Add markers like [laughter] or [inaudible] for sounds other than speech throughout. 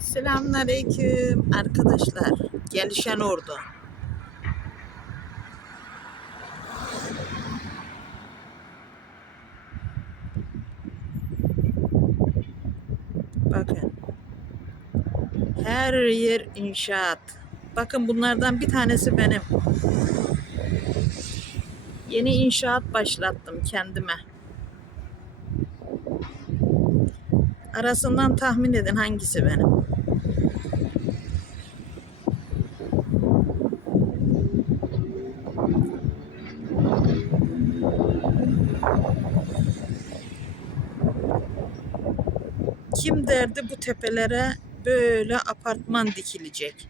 Selamünaleyküm arkadaşlar. Gelişen ordu. Bakın. Her yer inşaat. Bakın bunlardan bir tanesi benim. Yeni inşaat başlattım kendime. Arasından tahmin edin hangisi benim. Kim derdi bu tepelere böyle apartman dikilecek?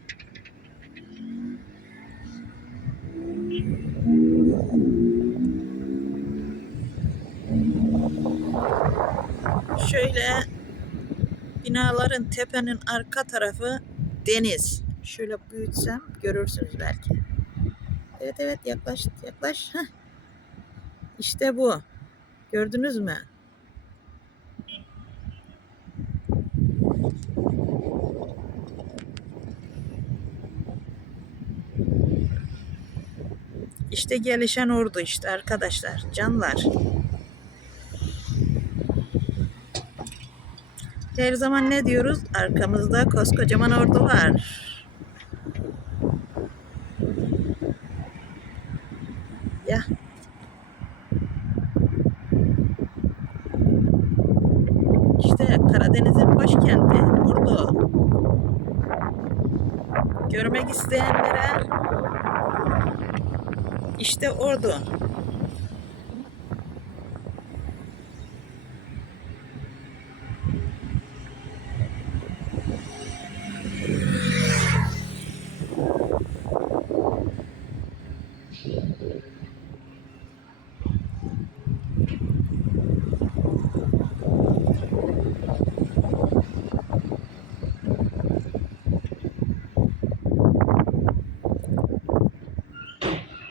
Şöyle binaların tepenin arka tarafı deniz. Şöyle büyütsem görürsünüz belki. Evet evet yaklaş yaklaş. Heh. İşte bu. Gördünüz mü? İşte gelişen ordu işte arkadaşlar, canlar. Her zaman ne diyoruz? Arkamızda koskocaman ordu var. Ya. İşte Karadeniz'in başkenti Ordu. Görmek isteyenlere işte Ordu.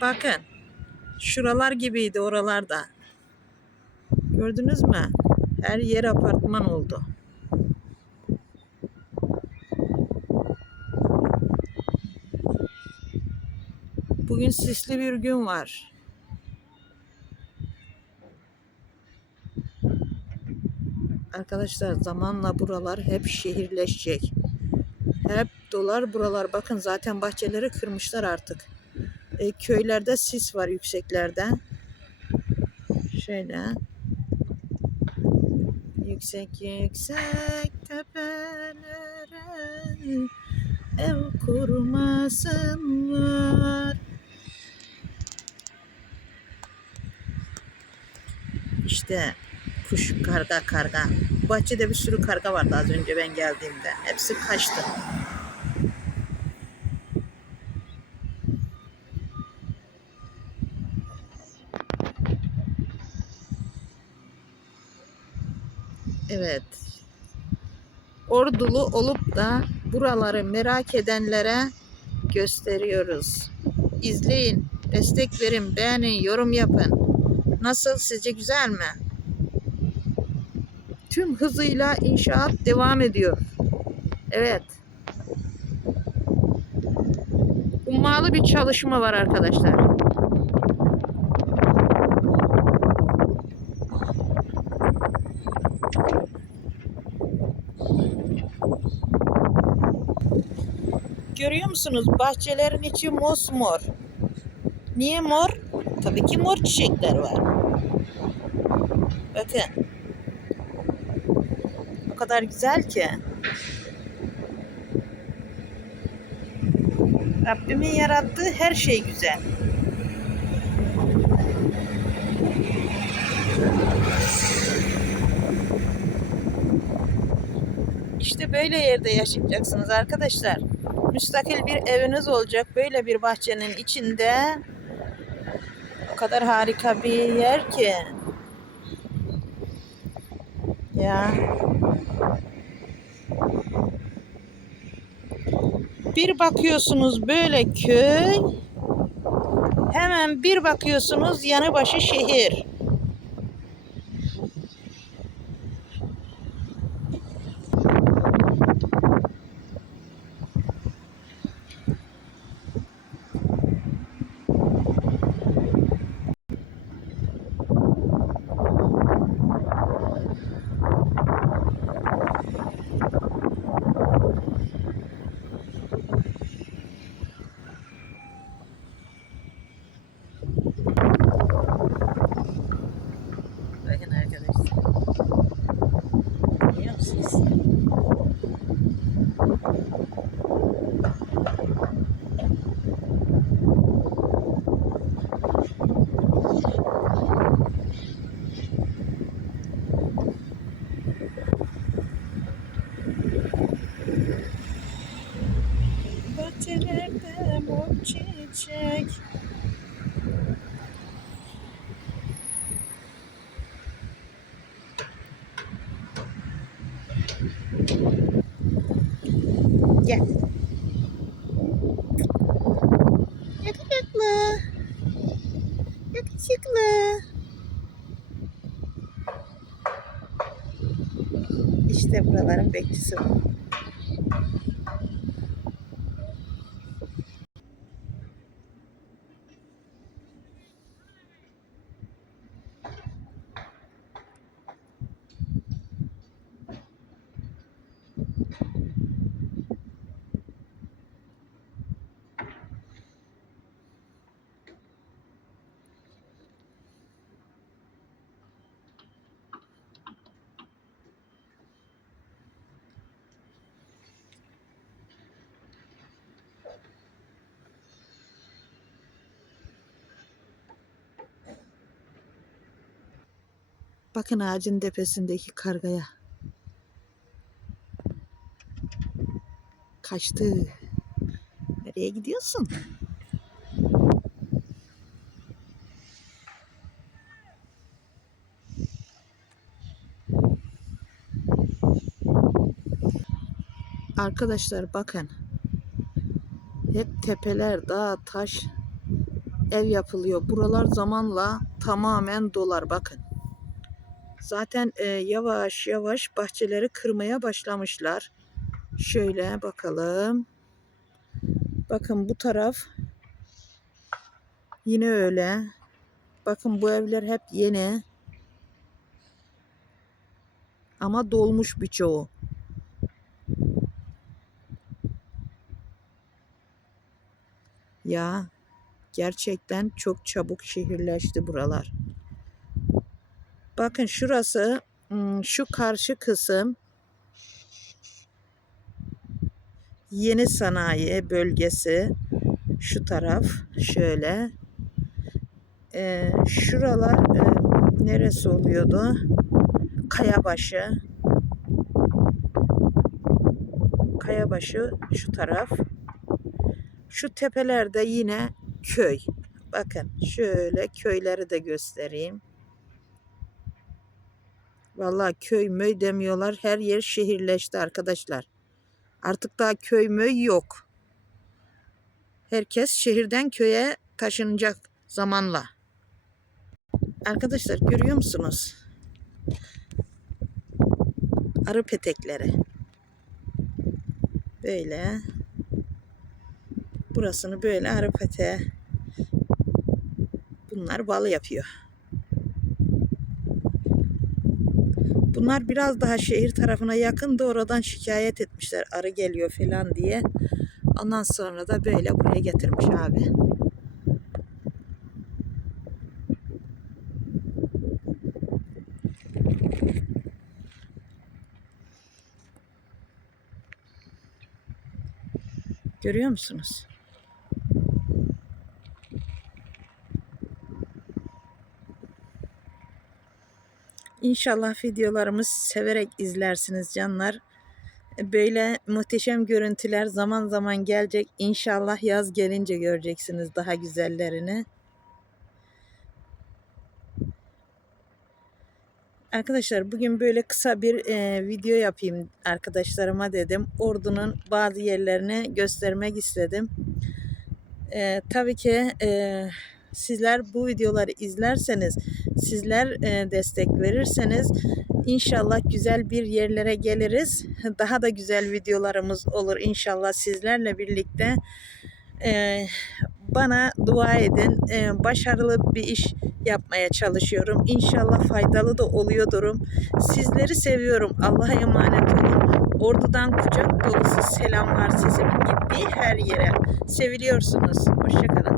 Bakın. Şuralar gibiydi oralarda. Gördünüz mü? Her yer apartman oldu. Bugün sisli bir gün var. Arkadaşlar zamanla buralar hep şehirleşecek. Hep dolar buralar. Bakın zaten bahçeleri kırmışlar artık. E, köylerde sis var yükseklerde. Şöyle. Yüksek yüksek tepelere ev kurmasınlar. İşte kuş, karga, karga. Bahçede bir sürü karga vardı az önce ben geldiğimde. Hepsi kaçtı. Evet. Ordulu olup da buraları merak edenlere gösteriyoruz. İzleyin, destek verin, beğenin, yorum yapın. Nasıl sizce güzel mi? Tüm hızıyla inşaat devam ediyor. Evet. Ummalı bir çalışma var arkadaşlar. Görüyor musunuz? Bahçelerin içi mosmor. Niye mor? Tabii ki mor çiçekler var. Bakın. O kadar güzel ki. Rabbimin yarattığı her şey güzel. İşte böyle yerde yaşayacaksınız arkadaşlar. Müstakil bir eviniz olacak. Böyle bir bahçenin içinde o kadar harika bir yer ki. Ya. Bir bakıyorsunuz böyle köy. Hemen bir bakıyorsunuz yanı başı şehir. Bahçelerde mor çiçek. Gel. Yakışıklı. Yakışıklı. İşte buraların bekçisi bu. Bakın ağacın tepesindeki kargaya. Kaçtı. Nereye gidiyorsun? Arkadaşlar bakın. Hep tepeler, dağ, taş, ev yapılıyor. Buralar zamanla tamamen dolar bakın. Zaten e, yavaş yavaş bahçeleri kırmaya başlamışlar. Şöyle bakalım. Bakın bu taraf yine öyle. Bakın bu evler hep yeni. Ama dolmuş birçoğu. Ya gerçekten çok çabuk şehirleşti buralar. Bakın şurası şu karşı kısım yeni sanayi bölgesi. Şu taraf şöyle. Ee, şuralar e, neresi oluyordu? Kayabaşı. Kayabaşı şu taraf. Şu tepelerde yine köy. Bakın şöyle köyleri de göstereyim. Vallahi köy möy demiyorlar. Her yer şehirleşti arkadaşlar. Artık daha köy möy yok. Herkes şehirden köye taşınacak zamanla. Arkadaşlar görüyor musunuz? Arı petekleri. Böyle. Burasını böyle arı peteğe. Bunlar bal yapıyor. Bunlar biraz daha şehir tarafına yakın da şikayet etmişler arı geliyor falan diye. Ondan sonra da böyle buraya getirmiş abi. Görüyor musunuz? İnşallah videolarımız severek izlersiniz canlar. Böyle muhteşem görüntüler zaman zaman gelecek. İnşallah yaz gelince göreceksiniz daha güzellerini. Arkadaşlar bugün böyle kısa bir e, video yapayım arkadaşlarıma dedim. Ordu'nun bazı yerlerini göstermek istedim. E, tabii ki e, sizler bu videoları izlerseniz, sizler e, destek verirseniz inşallah güzel bir yerlere geliriz. [laughs] Daha da güzel videolarımız olur inşallah sizlerle birlikte. E, bana dua edin. E, başarılı bir iş yapmaya çalışıyorum. İnşallah faydalı da oluyordurum. Sizleri seviyorum. Allah'a emanet olun. Ordu'dan kucak dolusu selamlar sizimin gittiği her yere. Seviliyorsunuz. Hoşçakalın.